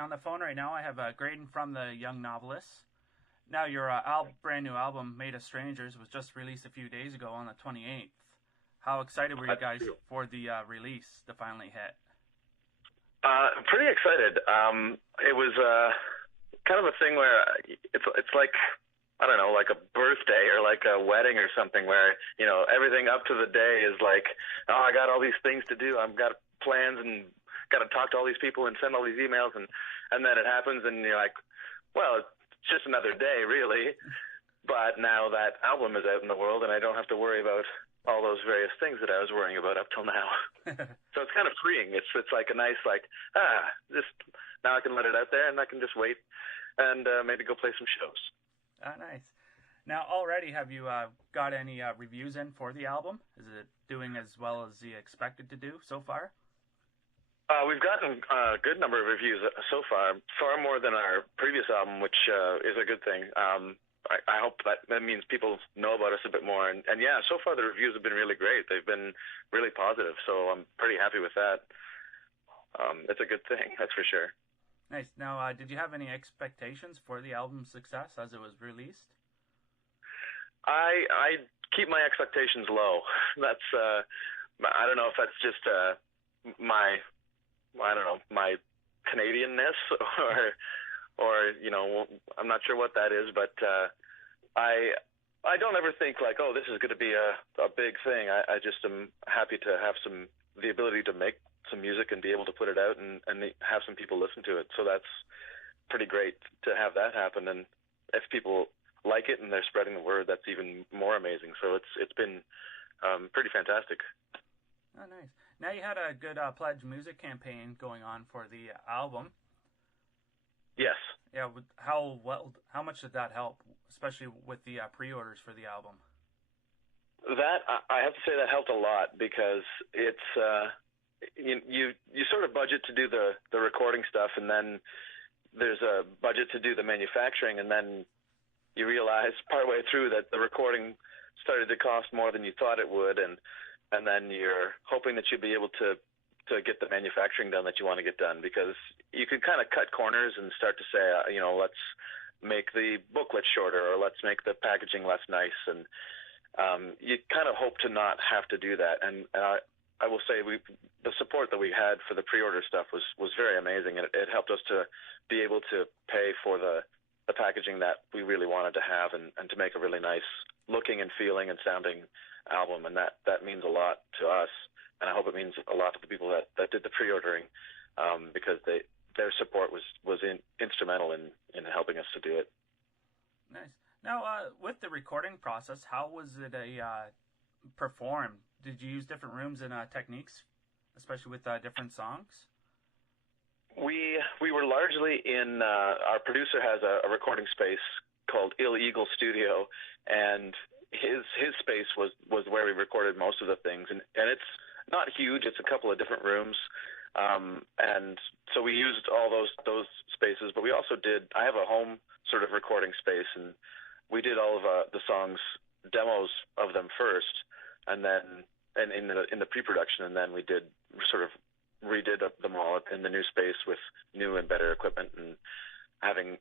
On the phone right now, I have Graydon from the Young Novelists. Now, your brand new album, Made of Strangers, was just released a few days ago on the 28th. How excited were you That's guys true. for the release to finally hit? Pretty excited. It was kind of a thing where it's like I don't know, like a birthday or like a wedding or something where everything up to the day is like, oh, I got all these things to do. I've got plans and got to talk to all these people and send all these emails and then it happens and you're like, well, it's just another day really. But now that album is out in the world and I don't have to worry about all those various things that I was worrying about up till now. So it's kind of freeing. It's like a nice just now I can let it out there and I can just wait and maybe go play some shows. Nice. Now, already, have you got any reviews in for the album? Is it doing as well as you expected to do so far? We've gotten a good number of reviews so far, far more than our previous album, which is a good thing. I hope that means people know about us a bit more. And yeah, so far the reviews have been really great. They've been really positive, so I'm pretty happy with that. It's a good thing, that's for sure. Nice. Now, did you have any expectations for the album's success as it was released? I keep my expectations low. That's I don't know if that's just my I don't know my Canadianness or I'm not sure what that is, but I don't ever think like, oh, this is going to be a big thing. I just am happy to have the ability to make some music and be able to put it out and have some people listen to it. So that's pretty great to have that happen. And if people like it and they're spreading the word, that's even more amazing. So it's been pretty fantastic. Oh, nice. Now, you had a good pledge music campaign going on for the album. Yes. Yeah. How much did that help, especially with the pre-orders for the album? That I have to say that helped a lot because it's you sort of budget to do the recording stuff, and then there's a budget to do the manufacturing, and then you realize partway through that the recording started to cost more than you thought it would, and then you're hoping that you'll be able to get the manufacturing done that you want to get done, because you can kind of cut corners and start to say, let's make the booklet shorter, or let's make the packaging less nice, and you kind of hope to not have to do that. And I will say the support that we had for the pre-order stuff was very amazing, and it helped us to be able to pay for the packaging that we really wanted to have and to make a really nice looking and feeling and sounding album, and that means a lot to us, and I hope it means a lot to the people that did the pre-ordering, because their support was instrumental in helping us to do it. Nice. Now, with the recording process, how was it performed? Did you use different rooms and techniques, especially with different songs? We were largely in our producer has a recording space called Ill Eagle Studio, and his space was where we recorded most of the things, and it's not huge. It's a couple of different rooms, and so we used all those spaces. But we also I have a home sort of recording space, and we did all of the songs, demos of them first, and then in the pre-production, and then we redid them all in the new space with new and better equipment, and having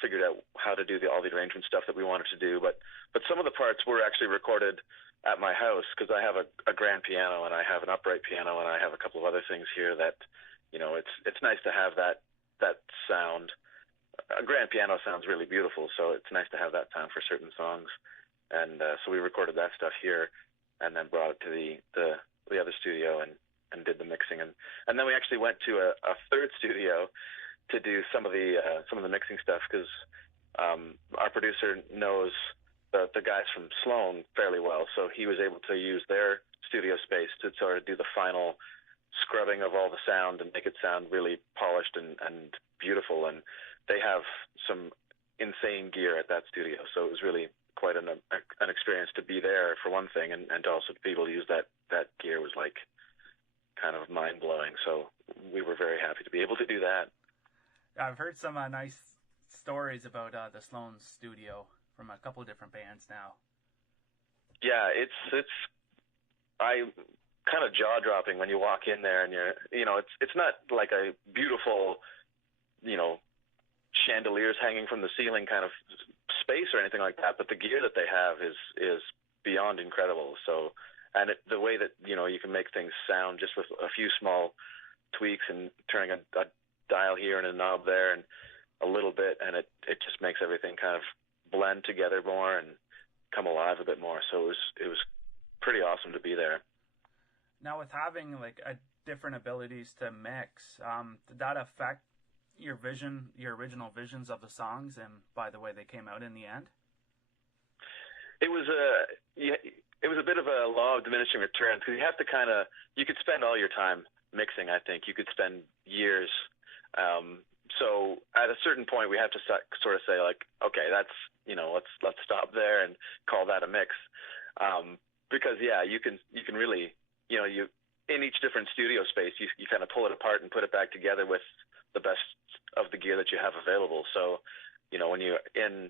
figured out how to do all the arrangement stuff that we wanted to do. But some of the parts were actually recorded at my house, because I have a grand piano and I have an upright piano and I have a couple of other things here that it's nice to have that sound. A grand piano sounds really beautiful, so it's nice to have that sound for certain songs. And so we recorded that stuff here, and then brought it to the other studio and did the mixing, and then we actually went to a third studio to do some of the mixing stuff, because our producer knows the guys from Sloan fairly well, so he was able to use their studio space to sort of do the final scrubbing of all the sound and make it sound really polished and beautiful. And they have some insane gear at that studio, so it was really quite an experience to be there, for one thing, and to also be able to use that gear was like kind of mind-blowing. So we were very happy to be able to do that. I've heard some nice stories about the Sloan studio from a couple of different bands now. Yeah, it's kind of jaw-dropping when you walk in there, and it's not like a beautiful chandeliers hanging from the ceiling kind of space or anything like that, but the gear that they have is beyond incredible. So, and the way that you can make things sound just with a few small tweaks and turning a dial here and a knob there and a little bit, and it just makes everything kind of blend together more and come alive a bit more. So it was pretty awesome to be there. Now, with having like a different abilities to mix, did that affect your original visions of the songs, and by the way they came out in the end? It was a bit of a law of diminishing returns, because you could spend all your time mixing. I think you could spend years. So at a certain point, we have to sort of say, like, okay, that's let's stop there and call that a mix, because you can really you in each different studio space you kind of pull it apart and put it back together with the best of the gear that you have available. So when you're in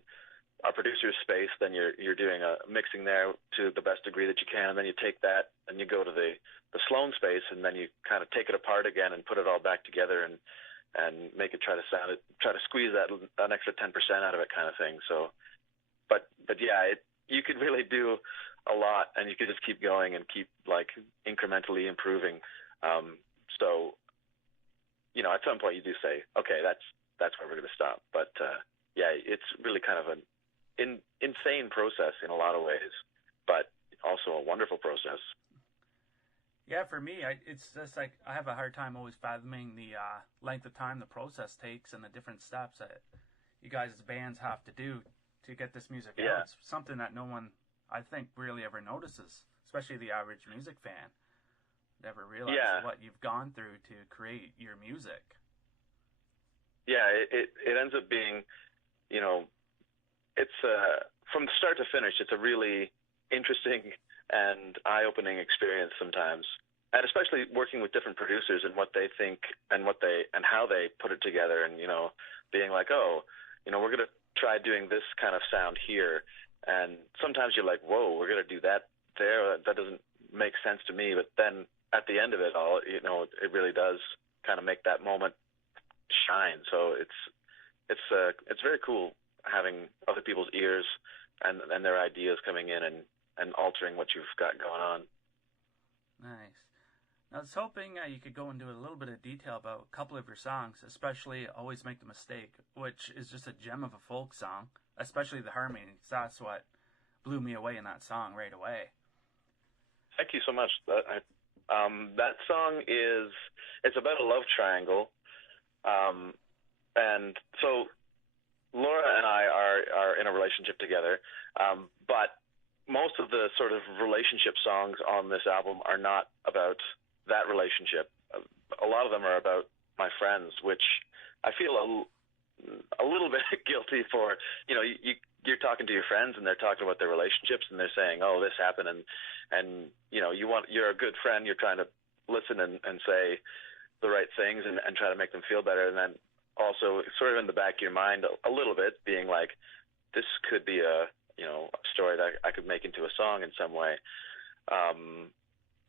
our producer's space, then you're doing a mixing there to the best degree that you can, and then you take that and you go to the Sloan space, and then you kind of take it apart again and put it all back together and make it try to squeeze that an extra 10% out of it, kind of thing. So but you could really do a lot, and you could just keep going and keep like incrementally improving. So at some point you do say, okay, that's where we're going to stop. But it's really kind of an insane process in a lot of ways, but also a wonderful process. Yeah, for me, it's just like I have a hard time always fathoming the length of time the process takes and the different steps that you guys as bands have to do to get this music out. It's something that no one, I think, really ever notices, especially the average music fan. Never realize what you've gone through to create your music. Yeah, it ends up being, it's from start to finish, it's a really interesting and eye-opening experience sometimes, and especially working with different producers and what they think and how they put it together, and being like, we're going to try doing this kind of sound here, and sometimes you're like, whoa, we're going to do that there, that doesn't make sense to me, but then at the end of it all, it really does kind of make that moment shine. So it's very cool having other people's ears and their ideas coming in and altering what you've got going on. Nice. Now, I was hoping you could go into a little bit of detail about a couple of your songs, especially Always Make the Mistake, which is just a gem of a folk song, especially the harmonies. That's what blew me away in that song right away. Thank you so much. That song it's about a love triangle. And so Laura and I are in a relationship together, but most of the sort of relationship songs on this album are not about that relationship. A lot of them are about my friends, which I feel a little bit guilty for. You're talking to your friends and they're talking about their relationships and they're saying, oh, this happened, and you're a good friend, you're trying to listen and say the right things and try to make them feel better, and then also sort of in the back of your mind a little bit being like, this could be a story that I could make into a song in some way.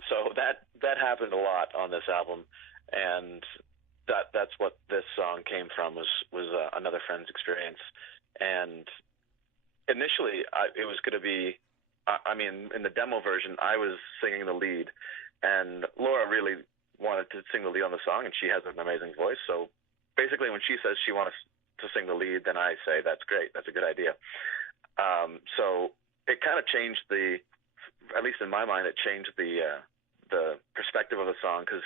So that happened a lot on this album, and that's what this song came from, was another friend's experience. And initially it was going to be, in the demo version I was singing the lead, and Laura really wanted to sing the lead on the song, and she has an amazing voice. So basically when she says she wants to sing the lead, then I say, that's great, that's a good idea. So it kind of changed at least in my mind, it changed the perspective of the song, because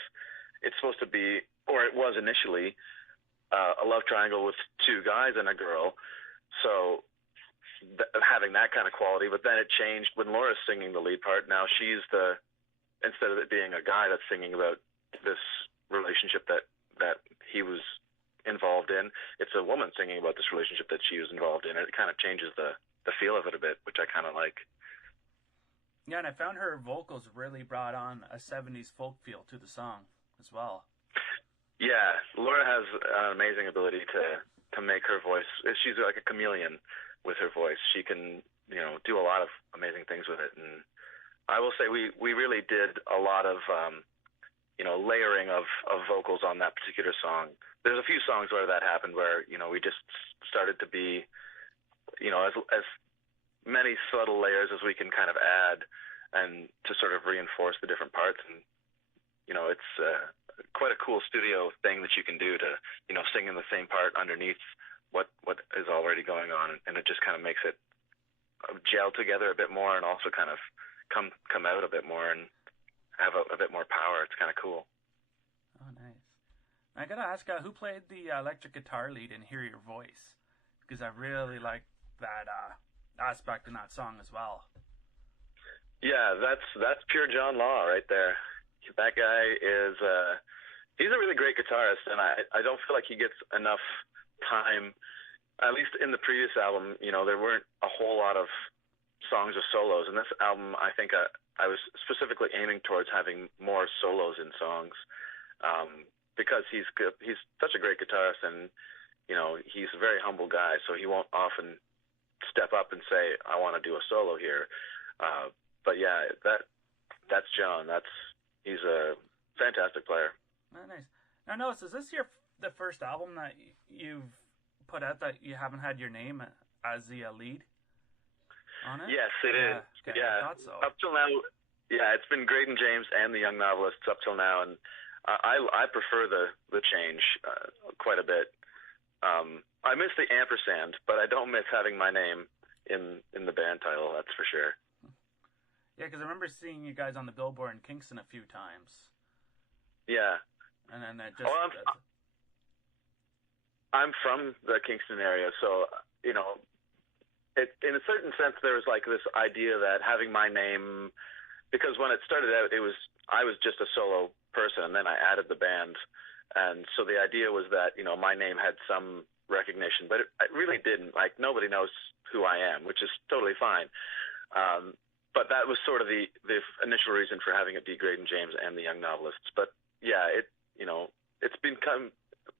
it's supposed to be, or it was initially, a love triangle with two guys and a girl. So having that kind of quality, but then it changed when Laura's singing the lead part. Now she's instead of it being a guy that's singing about this relationship that he was involved in, it's a woman singing about this relationship that she was involved in, and it kind of changes the feel of it a bit, which I kind of like. Yeah, and I found her vocals really brought on a 70s folk feel to the song as well. Yeah, Laura has an amazing ability to make her voice, she's like a chameleon with her voice. She can, do a lot of amazing things with it. And I will say we really did a lot of layering of vocals on that particular song. There's a few songs where that happened, where we just started to be as many subtle layers as we can kind of add, and to sort of reinforce the different parts. And it's quite a cool studio thing that you can do to sing in the same part underneath what is already going on, and it just kind of makes it gel together a bit more, and also kind of come out a bit more and have a bit more power. It's kind of cool. Oh, nice. I gotta ask, who played the electric guitar lead in "Hear Your Voice"? Because I really like that aspect in that song as well. Yeah, that's pure John Law right there. That guy is he's a really great guitarist, and I don't feel like he gets enough time. At least in the previous album, there weren't a whole lot of songs of solos. And this album, I think I was specifically aiming towards having more solos in songs, because he's good. He's such a great guitarist, and he's a very humble guy, so he won't often step up and say, "I want to do a solo here." But yeah, that's John. He's a fantastic player. Oh, nice. Now, notice, is this the first album that you've put out that you haven't had your name as the lead on it? Yes, it is. Okay, Yeah, I thought so. up till now, yeah, it's been Graydon James and the Young Novelists up till now, and I prefer the change quite a bit. I miss the ampersand, but I don't miss having my name in the band title. That's for sure. Yeah, because I remember seeing you guys on the billboard in Kingston a few times. Yeah. And then that just... I'm from the Kingston area, so, in a certain sense, there was like this idea that having my name, because when it started out, I was just a solo person, and then I added the band. And so the idea was that, my name had some recognition, but it really didn't. Like, nobody knows who I am, which is totally fine. But that was sort of the initial reason for having it be Graydon James and the Young Novelists. But yeah, it's become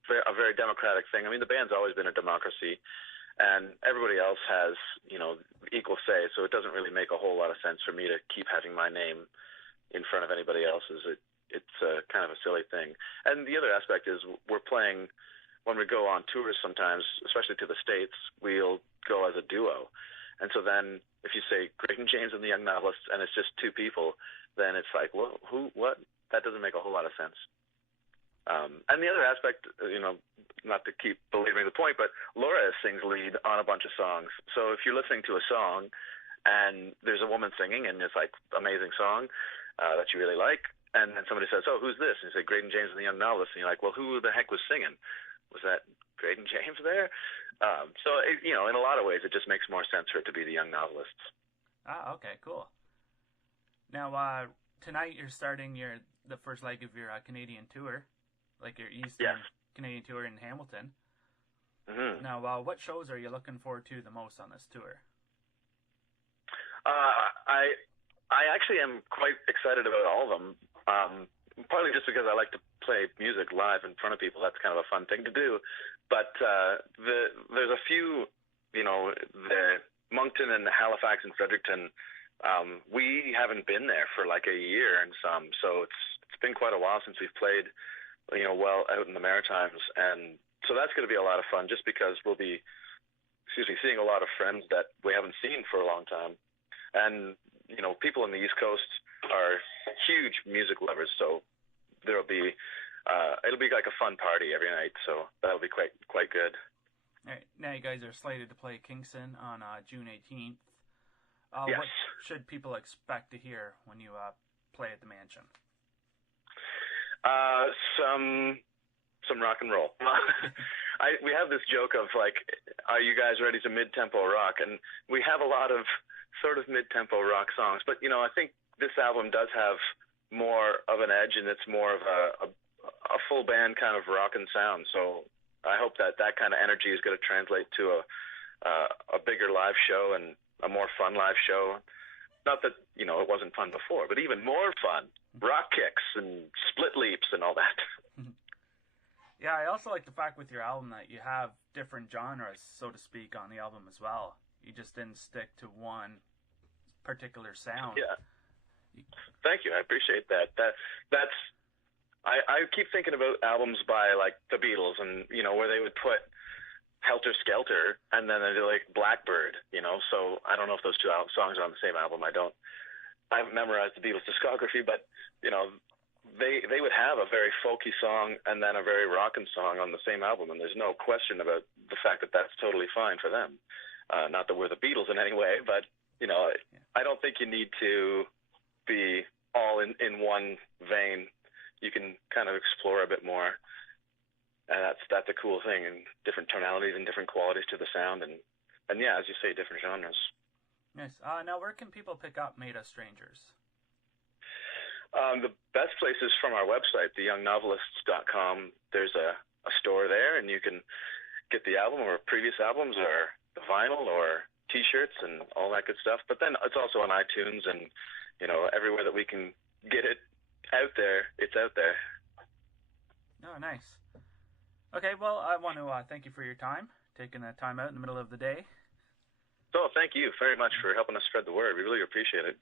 a very democratic thing. I mean, the band's always been a democracy, and everybody else has, equal say. So it doesn't really make a whole lot of sense for me to keep having my name in front of anybody else's. It's kind of a silly thing. And the other aspect is we're playing, when we go on tours sometimes, especially to the States, we'll go as a duo. And so then if you say Graydon James and the Young Novelists and it's just two people, then it's like, well, what? That doesn't make a whole lot of sense. And the other aspect, not to keep belaboring the point, but Laura sings lead on a bunch of songs. So if you're listening to a song and there's a woman singing and it's like amazing song that you really like, and then somebody says, "Oh, who's this?" And you say Graydon James and the Young Novelists, and you're like, "Well, who the heck was singing? Was that Graydon James there?" So in a lot of ways, it just makes more sense for it to be the Young Novelists. Ah, okay, cool. Now, tonight you're starting the first leg of your Canadian tour, like your Eastern Canadian tour in Hamilton. Mm-hmm. Now, what shows are you looking forward to the most on this tour? I actually am quite excited about all of them. Partly just because I like to play music live in front of people. That's kind of a fun thing to do. But there's a few, the Moncton and Halifax and Fredericton, we haven't been there for like a year and some. So it's been quite a while since we've played, well out in the Maritimes. And so that's going to be a lot of fun, just because we'll be, seeing a lot of friends that we haven't seen for a long time. And, people in the East Coast are huge music lovers, so it'll be like a fun party every night, so that'll be quite good. All right, now you guys are slated to play Kingston on June 18th. Yes. What should people expect to hear when you play at the Mansion? Some rock and roll. We have this joke of like, are you guys ready to mid-tempo rock? And we have a lot of sort of mid-tempo rock songs, but I think this album does have more of an edge, and it's more of a full band kind of rock and sound. So I hope that kind of energy is going to translate to a bigger live show and a more fun live show. Not that it wasn't fun before, but even more fun. Rock kicks and split leaps and all that. Yeah, I also like the fact with your album that you have different genres, so to speak, on the album as well. You just didn't stick to one particular sound. Yeah. Thank you. I appreciate that. That's I keep thinking about albums by like the Beatles, and where they would put Helter Skelter and then they do like Blackbird. So I don't know if those two songs are on the same album. I haven't memorized the Beatles discography, but they would have a very folky song and then a very rockin' song on the same album, and there's no question about the fact that that's totally fine for them. Not that we're the Beatles in any way, but I don't think you need to be all in one vein. You can kind of explore a bit more, and that's a cool thing, and different tonalities and different qualities to the sound, and yeah, as you say, different genres. Nice. Now, where can people pick up Made Us Strangers? The best place is from our website, theyoungnovelists.com. There's a store there, and you can get the album or previous albums or the vinyl or T-shirts and all that good stuff. But then it's also on iTunes and everywhere that we can get it out there. It's out there. Oh, nice. Okay, well, I want to thank you for your time, taking that time out in the middle of the day. So thank you very much for helping us spread the word. We really appreciate it.